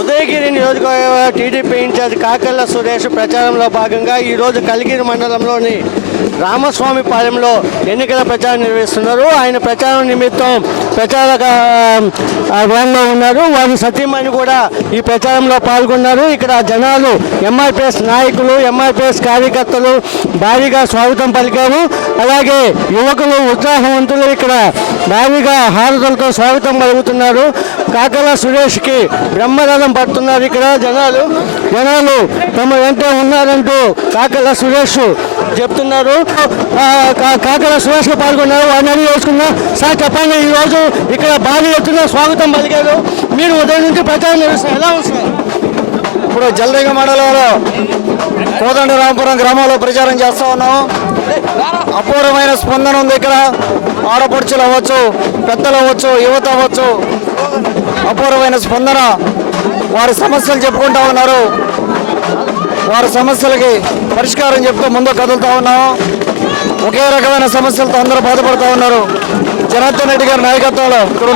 ఉదయగిరి నియోజకవర్గ TDP incharge Kakarla Suresh ప్రచారంలో భాగంగా ఈరోజు కలిగిరి మండలంలోని రామస్వామి పాలెంలో ఎన్నికల ప్రచారం నిర్వహిస్తున్నారు. ఆయన ప్రచారం నిమిత్తం ప్రచార వ్యాన్లో ఉన్నారు. వారి సతీమణి కూడా ఈ ప్రచారంలో పాల్గొన్నారు. ఇక్కడ జనాలు ఎంఆర్పిఎస్ నాయకులు ఎంఆర్పిఎస్ కార్యకర్తలు భారీగా స్వాగతం పలికారు. అలాగే యువకులు ఉత్సాహవంతులు ఇక్కడ భారీగా హారతులతో స్వాగతం పలుకుతున్నారు. కాకల సురేష్కి బ్రహ్మరథం పడుతున్నారు ఇక్కడ జనాలు. జనాలు తమ వెంటే ఉన్నారంటూ కాకల సురేష్ చెప్తున్నారు. ఆ, కా- కాకల సురేష్ పాల్గొన్నారు. వారిని అడిగి తెలుసుకున్నాం సార్ చెప్పండి ఈరోజు ఇక్కడ భారీ ఎత్తున స్వాగతం పలికారు. మీరు ఉదయం నుంచి ప్రచారం నిర్వహిస్తారు ఎలా ఉంది సార్? ఇప్పుడు జలరేగ మండలంలో కోదండ రామపురం గ్రామంలో ప్రచారం చేస్తూ ఉన్నాం. అపూర్వమైన స్పందన ఉంది ఇక్కడ. ఆడపడుచులు అవ్వచ్చు పెద్దలు అవ్వచ్చు యువత అవ్వచ్చు. అపూర్వమైన స్పందన. వారి సమస్యలు చెప్పుకుంటా ఉన్నారు. వారి సమస్యలకి పరిష్కారం చెప్తూ ముందు కదులుతా ఉన్నాము ఒకే రకమైన సమస్యలతో అందరూ బాధపడుతూ ఉన్నారు. జనార్దన్ రెడ్డి గారి నాయకత్వంలో ఇక్కడ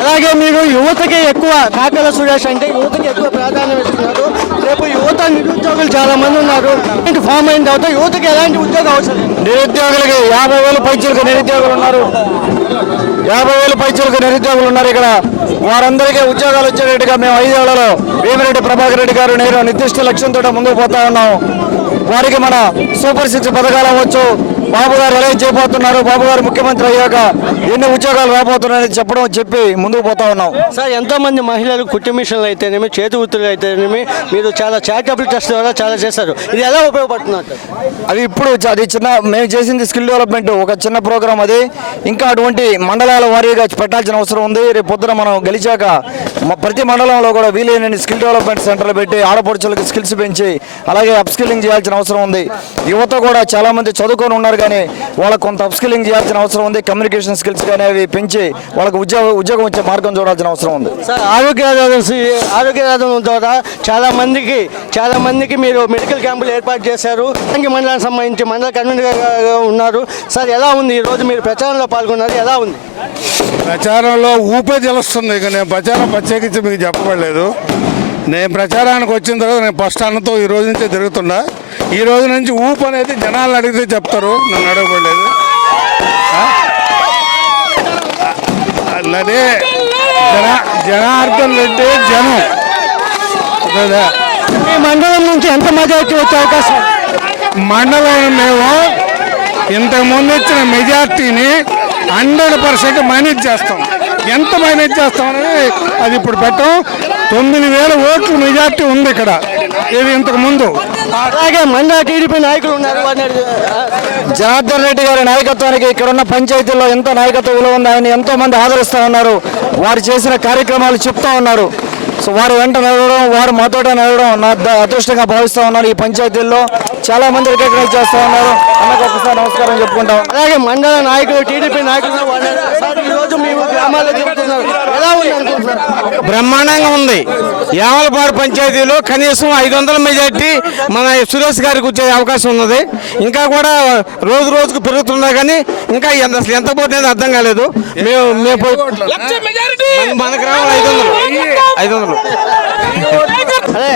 అలాగే మీరు యువతకి ఎక్కువ కాకల సురేష్ అంటే యువతకి ఎక్కువ ప్రాధాన్యం ఇస్తున్నారు. రేపు యువత నిరుద్యోగులు చాలా మంది ఉన్నారు. ఫామ్ అయిన తర్వాత యువతకి ఎలాంటి ఉద్యోగం అవసరం నిరుద్యోగులకి యాభై వేల పైచులకు నిరుద్యోగులు ఉన్నారు. యాభై వేల పైచులకు నిరుద్యోగులు ఉన్నారు ఇక్కడ. వారందరికీ ఉద్యోగాలు వచ్చేటట్టుగా మేము ఐదేళ్ళలో వేమిరెడ్డి ప్రభాకర్ రెడ్డి గారు నేను నిర్దిష్ట లక్ష్యంతో ముందుకు పోతా ఉన్నాం. వారికి మన సూపర్ సిక్స్ పథకాలు అవ్వచ్చు. బాబు గారు ఎలా చేయబోతున్నారు? బాబు గారు ముఖ్యమంత్రి అయ్యాక ఎన్ని ఉద్యోగాలు రాబోతున్నాయని చెప్పడం చెప్పి ముందుకు పోతా ఉన్నాం. సార్ ఎంతో మంది మహిళలు కుట్టి మిషన్లు అయితేనేమి చేతి వృత్తులు అయితేనేమి మీరు చాలా చారిటబుల్ ట్రస్ట్ ద్వారా చాలా చేశారు. ఇది ఎలా ఉపయోగపడుతున్నారు? అది ఇప్పుడు అది చిన్న మేము చేసింది స్కిల్ డెవలప్మెంట్ ఒక చిన్న ప్రోగ్రామ్ అది. ఇంకా అటువంటి మండలాల వారీగా పెట్టాల్సిన అవసరం ఉంది. రేపు పొద్దున మనం గెలిచాక ప్రతి మండలంలో కూడా వీలైన స్కిల్ డెవలప్మెంట్ సెంటర్లు పెట్టి ఆడపడుచులకు స్కిల్స్ పెంచి అలాగే అప్స్కిల్లింగ్ చేయాల్సిన అవసరం ఉంది. యువత కూడా చాలా మంది చదువుకొని ఉన్నారు కానీ వాళ్ళకు కొంత అప్స్కిల్లింగ్ చేయాల్సిన అవసరం ఉంది కమ్యూనికేషన్ స్కిల్స్ కానీ అవి పెంచి వాళ్ళకు ఉద్యోగ ఉద్యోగం వచ్చే మార్గం చూడాల్సిన అవసరం ఉంది. సార్ ఆరోగ్య ఆరోగ్య రథం ద్వారా చాలా మందికి చాలా మందికి మీరు మెడికల్ క్యాంపులు ఏర్పాటు చేశారు. అంగి మండలానికి సంబంధించి మండల కన్వీనర్గా ఉన్నారు. సార్ ఎలా ఉంది? ఈ రోజు మీరు ప్రచారంలో పాల్గొన్నారు. ఎలా ఉంది? ప్రచారంలో ఊపే తెలుస్తుంది ఇక నేను ప్రచారం ప్రత్యేకించి మీకు చెప్పబడలేదు. నేను ప్రచారానికి వచ్చిన తర్వాత నేను ఫస్ట్ అన్నతో ఈ రోజు నుంచే తిరుగుతున్నా. ఈ రోజు నుంచి ఊపు అనేది జనాలను అడిగితే చెప్తారు. నన్ను అడగబడలేదు. ఆ? అలానే జన జనార్దన్ రెడ్డి జనం. అదే మీ మండలం నుంచి ఎంత మెజార్టీ వచ్చే అవకాశం? మండలం మేము ఇంతకుముందు ఇచ్చిన మెజార్టీని హండ్రెడ్ పర్సెంట్ మేనేజ్ చేస్తాం. ఎంత మేనేజ్ చేస్తాం అనేది అది ఇప్పుడు పెట్టాం. తొమ్మిది వేల ఓట్లు మెజార్టీ ఉంది ఇక్కడ. ఇది ఇంతకు ముందు. అలాగే మండల టీడీపీ నాయకులు ఉన్నారు. జనార్దన్ రెడ్డి గారి నాయకత్వానికి ఇక్కడ ఉన్న పంచాయతీల్లో ఎంతో నాయకత్వ విలువ ఉంది? ఆయన ఎంతో మంది ఆదరిస్తూ ఉన్నారు. వారు చేసిన కార్యక్రమాలు చెప్తా ఉన్నారు. సో వారు వెంట నడవడం వారు మాతోట నడవడం నా అదృష్టంగా భావిస్తూ ఉన్నారు ఈ పంచాయతీల్లో. చాలా మంది రికగ్నైజ్ చేస్తూ ఉన్నారు. అన్నకు ఒకసారి నమస్కారం చెప్పుకుంటాం. అలాగే మండల నాయకులు టీడీపీ నాయకులు గ్రామాల్లో ఎలా ఉంది బ్రహ్మాండంగా ఉంది. యామలపాడు పంచాయతీలో కనీసం ఐదు వందల మెజార్టీ మన సురేష్ గారికి వచ్చే అవకాశం ఉన్నది. ఇంకా కూడా రోజు రోజుకు పెరుగుతున్నా కానీ ఇంకా ఎంత అసలు ఎంత పోతుంది అర్థం కాలేదు. మేము మేము మన- మన గ్రామంలో ఐదు వందలు ఐదు వందలు అదే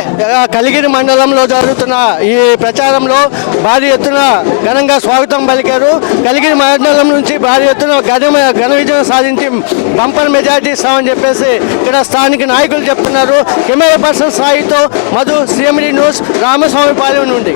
కలిగిరి మండలంలో జరుగుతున్న ఈ ప్రచారంలో భారీ ఎత్తున ఘనంగా స్వాగతం పలికారు. కలిగిరి మండలం నుంచి భారీ ఎత్తున ఘన ఘన విజయం సాధించి బంపర్ మెజార్టీ ఇస్తామని చెప్పేసి ఇక్కడ స్థానిక నాయకులు చెప్తున్నారు. కెమెరా పర్సన్ సాయితో మధు సిఎండి న్యూస్ రామస్వామి పాలెం నుండి.